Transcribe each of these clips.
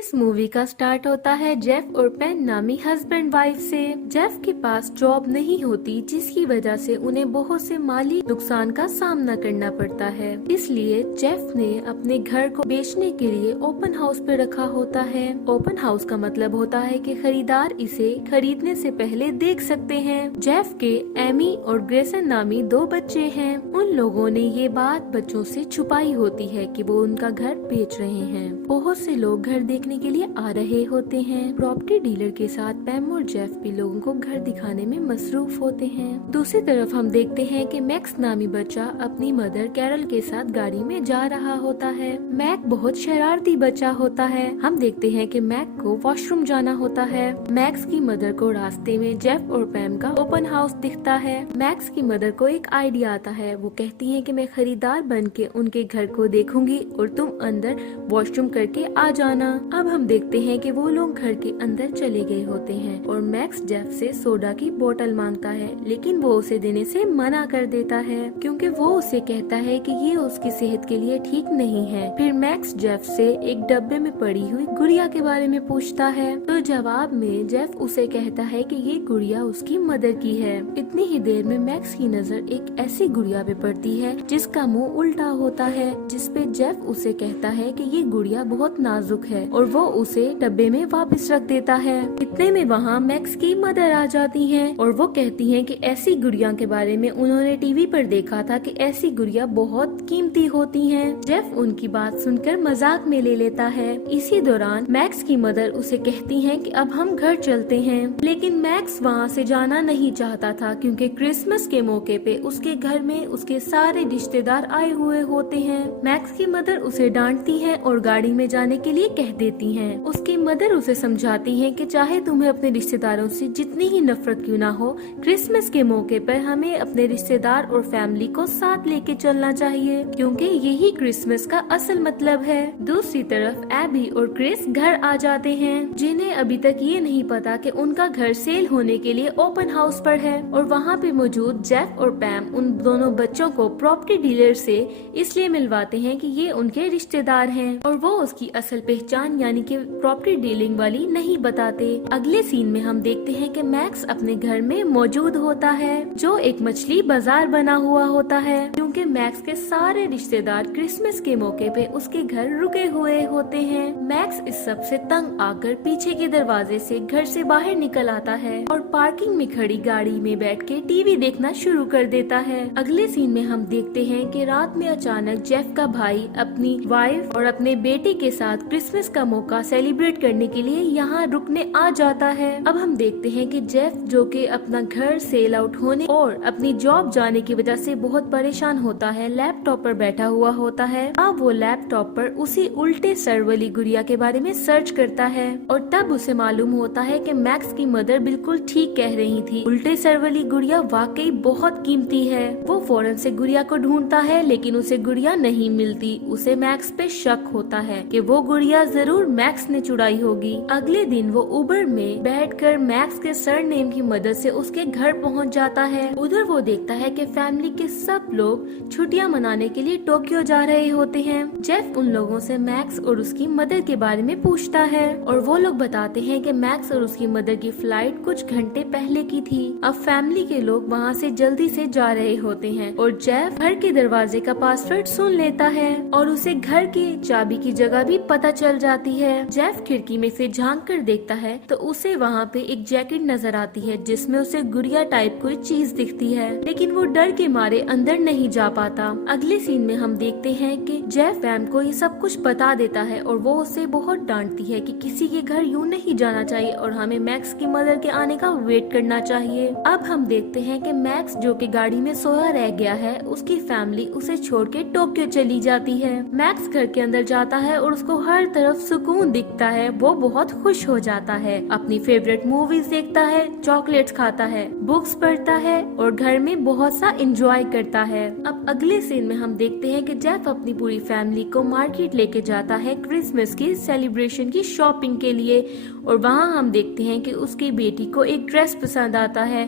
इस मूवी का स्टार्ट होता है जेफ और पेन नामी हस्बैंड वाइफ से। जेफ के पास जॉब नहीं होती, जिसकी वजह से उन्हें बहुत से माली नुकसान का सामना करना पड़ता है। इसलिए जेफ ने अपने घर को बेचने के लिए ओपन हाउस पे रखा होता है। ओपन हाउस का मतलब होता है कि खरीदार इसे खरीदने से पहले देख सकते हैं। जेफ के एमी और ग्रेसन नामी 2 बच्चे हैं। उन लोगों ने ये बात बच्चों से छुपाई होती है कि वो उनका घर बेच रहे हैं। बहुत से लोग घर देखने के लिए आ रहे होते हैं। प्रॉपर्टी डीलर के साथ पैम और जेफ भी लोगों को घर दिखाने में मसरूफ होते हैं। दूसरी तरफ हम देखते हैं कि मैक्स नामी बच्चा अपनी मदर कैरल के साथ गाड़ी में जा रहा होता है। मैक बहुत शरारती बच्चा होता है। हम देखते हैं कि मैक को वॉशरूम जाना होता है। मैक्स की मदर को रास्ते में जेफ और पैम का ओपन हाउस दिखता है। मैक्स की मदर को एक आइडिया आता है। वो कहती है कि मैं खरीदार बन के उनके घर को देखूंगी और तुम अंदर वॉशरूम करके आ जाना। अब हम देखते हैं कि वो लोग घर के अंदर चले गए होते हैं और मैक्स जेफ से सोडा की बोतल मांगता है, लेकिन वो उसे देने से मना कर देता है क्योंकि वो उसे कहता है कि ये उसकी सेहत के लिए ठीक नहीं है। फिर मैक्स जेफ से एक डब्बे में पड़ी हुई गुड़िया के बारे में पूछता है, तो जवाब में जेफ उसे कहता है कि ये गुड़िया उसकी मदर की है। इतनी ही देर में मैक्स की नजर एक ऐसी गुड़िया पे पड़ती है जिसका मुंह उल्टा होता है, जिसपे जेफ उसे कहता है कि ये गुड़िया बहुत नाजुक है और वो उसे डब्बे में वापस रख देता है। इतने में वहाँ मैक्स की मदर आ जाती हैं और वो कहती हैं कि ऐसी गुड़िया के बारे में उन्होंने टीवी पर देखा था कि ऐसी गुड़िया बहुत कीमती होती हैं। जेफ उनकी बात सुनकर मजाक में ले लेता है। इसी दौरान मैक्स की मदर उसे कहती हैं कि अब हम घर चलते हैं, लेकिन मैक्स वहाँ से जाना नहीं चाहता था क्योंकि क्रिसमस के मौके पे उसके घर में उसके सारे रिश्तेदार आए हुए होते हैं। मैक्स की मदर उसे डांटती है और गाड़ी में जाने के लिए कह देती हैं। उसकी मदर उसे समझाती है कि चाहे तुम्हें अपने रिश्तेदारों से जितनी ही नफरत क्यों ना हो, क्रिसमस के मौके पर हमें अपने रिश्तेदार और फैमिली को साथ लेके चलना चाहिए क्योंकि यही क्रिसमस का असल मतलब है। दूसरी तरफ एबी और क्रिस घर आ जाते हैं, जिन्हें अभी तक ये नहीं पता कि उनका घर सेल होने के लिए ओपन हाउस पर है और वहाँ पे मौजूद जेफ और पैम उन दोनों बच्चों को प्रॉपर्टी डीलर से इसलिए मिलवाते हैं कि ये उनके रिश्तेदार हैं और वो उसकी असल पहचान यानी कि प्रॉपर्टी डीलिंग वाली नहीं बताते। अगले सीन में हम देखते हैं कि मैक्स अपने घर में मौजूद होता है, जो एक मछली बाजार बना हुआ होता है क्योंकि मैक्स के सारे रिश्तेदार क्रिसमस के मौके पे उसके घर रुके हुए होते हैं। मैक्स इस सब से तंग आकर पीछे के दरवाजे से घर से बाहर निकल आता है और पार्किंग में खड़ी गाड़ी में बैठ के टीवी देखना शुरू कर देता है। अगले सीन में हम देखते हैं कि रात में अचानक जेफ का भाई अपनी वाइफ और अपने बेटे के साथ क्रिसमस का मौका सेलिब्रेट करने के लिए यहाँ रुकने आ जाता है। अब हम देखते हैं कि जेफ जो कि अपना घर सेल आउट होने और अपनी जॉब जाने की वजह से बहुत परेशान होता है, लैपटॉप पर बैठा हुआ होता है। अब वो लैपटॉप पर उसी उल्टे सर वाली गुड़िया के बारे में सर्च करता है और तब उसे मालूम होता है कि मैक्स की मदर बिल्कुल ठीक कह रही थी, उल्टे सर वाली गुड़िया वाकई बहुत कीमती है। वो फौरन से गुड़िया को ढूंढता है, लेकिन उसे गुड़िया नहीं मिलती। उसे मैक्स पे शक होता है कि वो गुड़िया जरूर मैक्स ने चुराई होगी। अगले दिन वो उबर में बैठकर मैक्स के सरनेम की मदद से उसके घर पहुंच जाता है। उधर वो देखता है कि फैमिली के सब लोग छुट्टियां मनाने के लिए टोक्यो जा रहे होते हैं। जेफ उन लोगों से मैक्स और उसकी मदर के बारे में पूछता है और वो लोग बताते हैं कि मैक्स और उसकी मदर की फ्लाइट कुछ घंटे पहले की थी। अब फैमिली के लोग वहाँ से जल्दी से जा रहे होते हैं और जेफ घर के दरवाजे का पासवर्ड सुन लेता है और उसे घर की चाबी की जगह भी पता चल जाती है। जेफ खिड़की में से झांक कर देखता है तो उसे वहाँ पे एक जैकेट नजर आती है जिसमें उसे गुड़िया टाइप कोई चीज दिखती है, लेकिन वो डर के मारे अंदर नहीं जा पाता। अगले सीन में हम देखते हैं कि जेफ पैम को ये सब कुछ बता देता है और वो उसे बहुत डांटती है कि किसी के घर यूं नहीं जाना चाहिए और हमें मैक्स की मदर के आने का वेट करना चाहिए। अब हम देखते हैं कि मैक्स जो कि गाड़ी में सोया रह गया है, उसकी फैमिली उसे छोड़ के टोक्यो चली जाती है। मैक्स घर के अंदर जाता है और उसको हर तरफ सुकून दिखता है। वो बहुत खुश हो जाता है, अपनी फेवरेट मूवीज देखता है, चॉकलेट्स खाता है, बुक्स पढ़ता है और घर में बहुत सा एंजॉय करता है। अब अगले सीन में हम देखते हैं कि जेफ अपनी पूरी फैमिली को मार्केट लेके जाता है क्रिसमस की सेलिब्रेशन की शॉपिंग के लिए और वहाँ हम देखते हैं कि उसकी बेटी को एक ड्रेस पसंद आता है,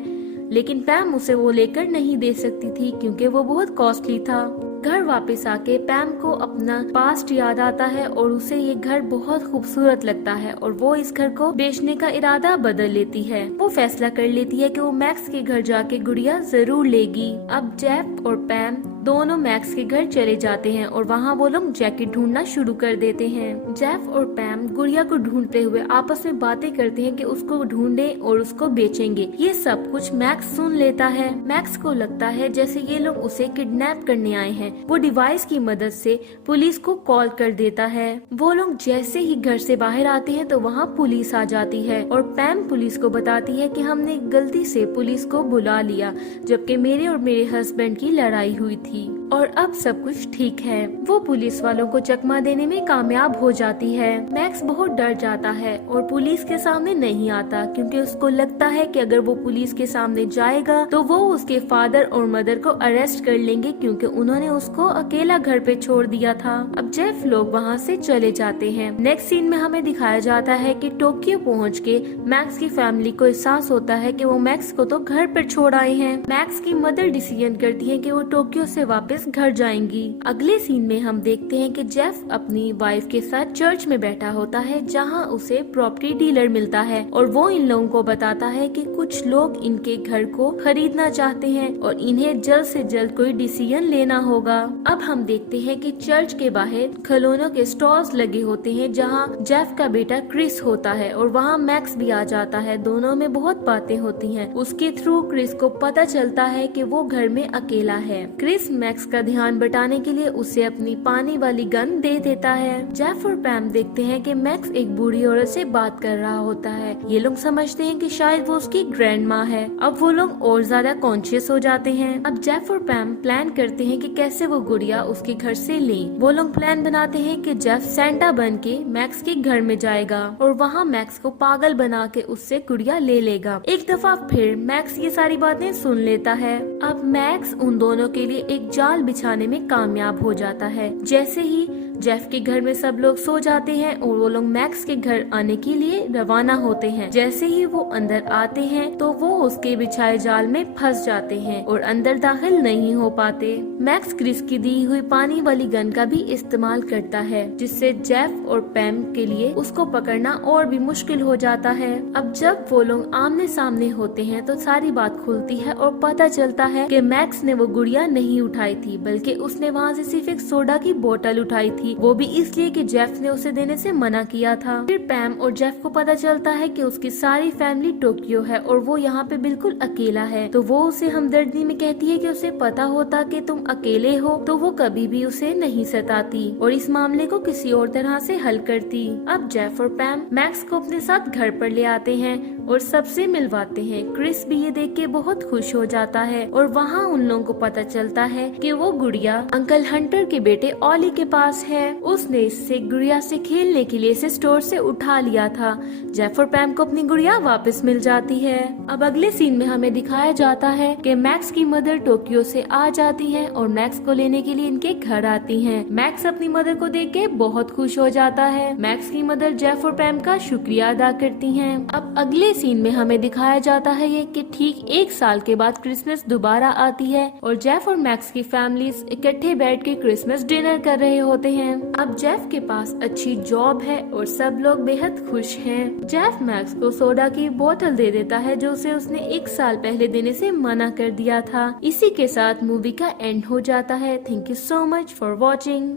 लेकिन पैम उसे वो लेकर नहीं दे सकती थी क्योंकि वो बहुत कॉस्टली था। घर वापस आके पैम को अपना पास्ट याद आता है और उसे ये घर बहुत खूबसूरत लगता है और वो इस घर को बेचने का इरादा बदल लेती है। वो फैसला कर लेती है कि वो मैक्स के घर जाके गुड़िया जरूर लेगी। अब जेफ और पैम दोनों मैक्स के घर चले जाते हैं और वहाँ वो लोग जैकेट ढूंढना शुरू कर देते हैं। जेफ और पैम गुड़िया को ढूंढते हुए आपस में बातें करते हैं कि उसको ढूंढे और उसको बेचेंगे। ये सब कुछ मैक्स सुन लेता है। मैक्स को लगता है जैसे ये लोग उसे किडनैप करने आए हैं। वो डिवाइस की मदद से पुलिस को कॉल कर देता है। वो लोग जैसे ही घर से बाहर आते हैं तो वहाँ पुलिस आ जाती है और पैम पुलिस को बताती है कि हमने गलती से पुलिस को बुला लिया जबकि मेरे और मेरे हस्बैंड की लड़ाई हुई थी और अब सब कुछ ठीक है। वो पुलिस वालों को चकमा देने में कामयाब हो जाती है। मैक्स बहुत डर जाता है और पुलिस के सामने नहीं आता क्योंकि उसको लगता है कि अगर वो पुलिस के सामने जाएगा तो वो उसके फादर और मदर को अरेस्ट कर लेंगे क्योंकि उन्होंने उसको अकेला घर पे छोड़ दिया था। अब जेफ लोग वहाँ से चले जाते हैं। नेक्स्ट सीन में हमें दिखाया जाता है कि टोक्यो पहुँच के मैक्स की फैमिली को एहसास होता है कि वो मैक्स को तो घर पर छोड़ आए हैं। मैक्स की मदर डिसीजन करती है कि वो टोक्यो से वापस घर जाएंगी। अगले सीन में हम देखते हैं कि जेफ अपनी वाइफ के साथ चर्च में बैठा होता है जहां उसे प्रॉपर्टी डीलर मिलता है और वो इन लोगों को बताता है कि कुछ लोग इनके घर को खरीदना चाहते हैं और इन्हें जल्द से जल्द कोई डिसीजन लेना होगा। अब हम देखते हैं कि चर्च के बाहर खिलौनों के स्टॉल्स लगे होते हैं जहां जेफ का बेटा क्रिस होता है और वहां मैक्स भी आ जाता है। दोनों में बहुत बातें होती हैं। उसके थ्रू क्रिस को पता चलता है कि वो घर में अकेला है। क्रिस मैक्स का ध्यान बटाने के लिए उसे अपनी पानी वाली गन दे देता है। जेफ और पैम देखते हैं कि मैक्स एक बूढ़ी औरत से बात कर रहा होता है। ये लोग समझते हैं कि शायद वो उसकी ग्रैंड माँ है। अब वो लोग और ज्यादा कॉन्शियस हो जाते हैं। अब जेफ और पैम प्लान करते हैं कि कैसे वो गुड़िया उसके घर से लें। वो लोग प्लान बनाते हैं कि जेफ सेंटा बन के मैक्स के घर में जाएगा और वहाँ मैक्स को पागल बना के उससे गुड़िया ले लेगा। एक दफा फिर मैक्स ये सारी बातें सुन लेता है। अब मैक्स उन दोनों के लिए एक जाल बिछाने में कामयाब हो जाता है। जैसे ही जेफ के घर में सब लोग सो जाते हैं और वो लोग मैक्स के घर आने के लिए रवाना होते हैं। जैसे ही वो अंदर आते हैं तो वो उसके बिछाए जाल में फंस जाते हैं और अंदर दाखिल नहीं हो पाते। मैक्स क्रिस की दी हुई पानी वाली गन का भी इस्तेमाल करता है जिससे जेफ और पैम के लिए उसको पकड़ना और भी मुश्किल हो जाता है। अब जब वो लोग आमने सामने होते हैं तो सारी बात खुलती है और पता चलता है कि मैक्स ने वो गुड़िया नहीं उठाई थी बल्कि उसने वहाँ से सिर्फ एक सोडा की बोतल उठाई थी, वो भी इसलिए कि जेफ ने उसे देने से मना किया था। फिर पैम और जेफ को पता चलता है कि उसकी सारी फैमिली टोक्यो है और वो यहाँ पे बिल्कुल अकेला है। तो वो उसे हमदर्दी में कहती है कि उसे पता होता कि तुम अकेले हो तो वो कभी भी उसे नहीं सताती और इस मामले को किसी और तरह से हल करती। अब जेफ और पैम मैक्स को अपने साथ घर पर ले आते हैं और सबसे मिलवाते हैं। क्रिस भी ये देख के बहुत खुश हो जाता है और वहाँ उन लोगों को पता चलता है कि वो गुड़िया अंकल हंटर के बेटे ऑली के पास है। उसने इससे गुड़िया से खेलने के लिए इसे स्टोर से उठा लिया था। जेफ और पैम को अपनी गुड़िया वापस मिल जाती है। अब अगले सीन में हमें दिखाया जाता है कि मैक्स की मदर टोक्यो से आ जाती है और मैक्स को लेने के लिए इनके घर आती हैं। मैक्स अपनी मदर को देख के बहुत खुश हो जाता है। मैक्स की मदर जेफ और पैम का शुक्रिया अदा करती हैं। अब अगले सीन में हमें दिखाया जाता है ये कि ठीक 1 साल के बाद क्रिसमस दोबारा आती है और जेफ और मैक्स की फैमिलीज इकट्ठे बैठ के क्रिसमस डिनर कर रहे होते हैं। अब जेफ के पास अच्छी जॉब है और सब लोग बेहद खुश हैं। जेफ मैक्स को सोडा की बोतल दे देता है जो उसे उसने 1 साल पहले देने से मना कर दिया था। इसी के साथ मूवी का एंड हो जाता है। Thank you so much for watching.